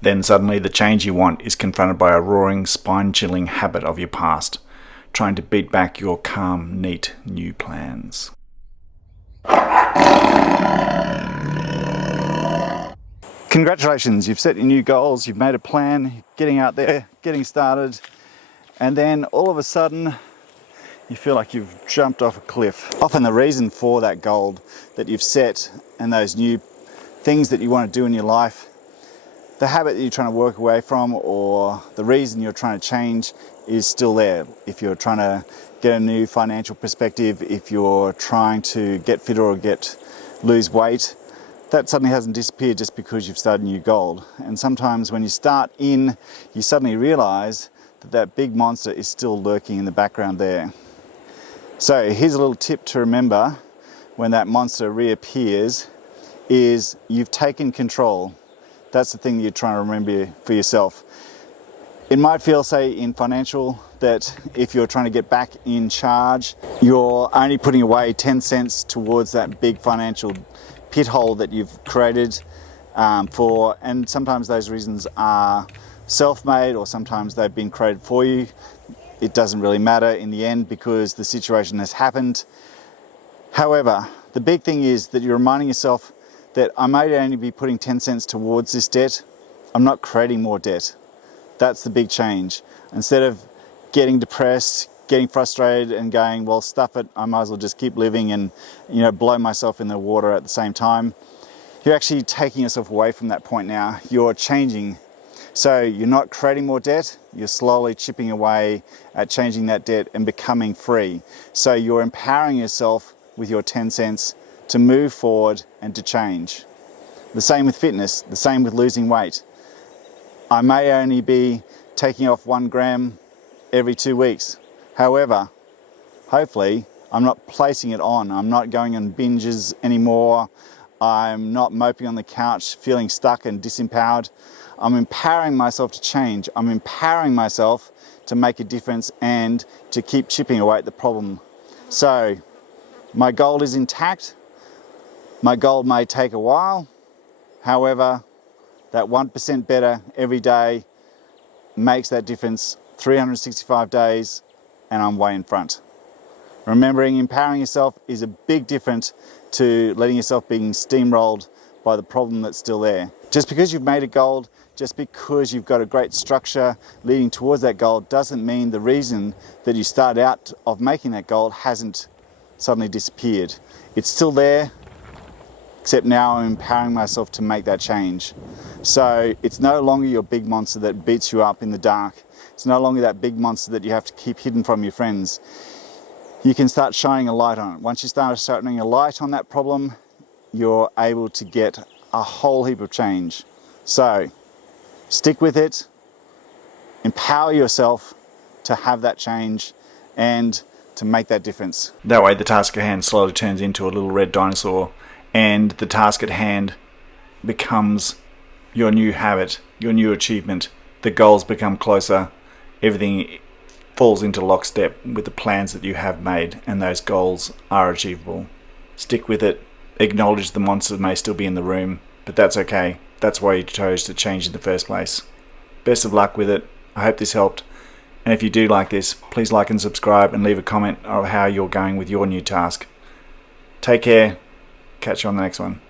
Then suddenly the change you want is confronted by a roaring, spine-chilling habit of your past, trying to beat back your calm, neat, new plans. Congratulations, you've set your new goals, you've made a plan, getting out there, getting started, and then all of a sudden you feel like you've jumped off a cliff. Often the reason for that goal that you've set and those new things that you want to do in your life, the habit that you're trying to work away from or the reason you're trying to change is still there. If you're trying to get a new financial perspective, if you're trying to get fitter or lose weight, that suddenly hasn't disappeared just because you've started a new goal. And sometimes when you start in, you suddenly realize that that big monster is still lurking in the background there. So here's a little tip to remember when that monster reappears is you've taken control. That's the thing that you're trying to remember for yourself. It might feel, say, in financial, that if you're trying to get back in charge, you're only putting away 10 cents towards that big financial pit hole that you've created and sometimes those reasons are self-made or sometimes they've been created for you. It doesn't really matter in the end because the situation has happened. However, the big thing is that you're reminding yourself that I may only be putting 10 cents towards this debt. I'm not creating more debt. That's the big change. Instead of getting depressed, getting frustrated and going, well, stuff it, I might as well just keep living and blow myself in the water at the same time. You're actually taking yourself away from that point now. You're changing. So you're not creating more debt, you're slowly chipping away at changing that debt and becoming free. So you're empowering yourself with your 10 cents to move forward and to change. The same with fitness, the same with losing weight. I may only be taking off 1 gram every 2 weeks. However, hopefully I'm not placing it on. I'm not going on binges anymore. I'm not moping on the couch, feeling stuck and disempowered. I'm empowering myself to change. I'm empowering myself to make a difference and to keep chipping away at the problem. So my goal is intact. My goal may take a while. However, that 1% better every day makes that difference 365 days and I'm way in front. Remembering empowering yourself is a big difference to letting yourself being steamrolled by the problem that's still there. Just because you've made a goal, just because you've got a great structure leading towards that goal doesn't mean the reason that you started out of making that goal hasn't suddenly disappeared. It's still there, except now I'm empowering myself to make that change. So it's no longer your big monster that beats you up in the dark. It's no longer that big monster that you have to keep hidden from your friends. You can start shining a light on it. Once you start shining a light on that problem, you're able to get a whole heap of change. So stick with it, empower yourself to have that change and to make that difference. That way the task at hand slowly turns into a little red dinosaur and the task at hand becomes your new habit, your new achievement. The goals become closer, everything falls into lockstep with the plans that you have made, and those goals are achievable. Stick with it, acknowledge the monster may still be in the room, but that's okay. That's why you chose to change in the first place. Best of luck with it. I hope this helped. And if you do like this, please like and subscribe and leave a comment of how you're going with your new task. Take care. Catch you on the next one.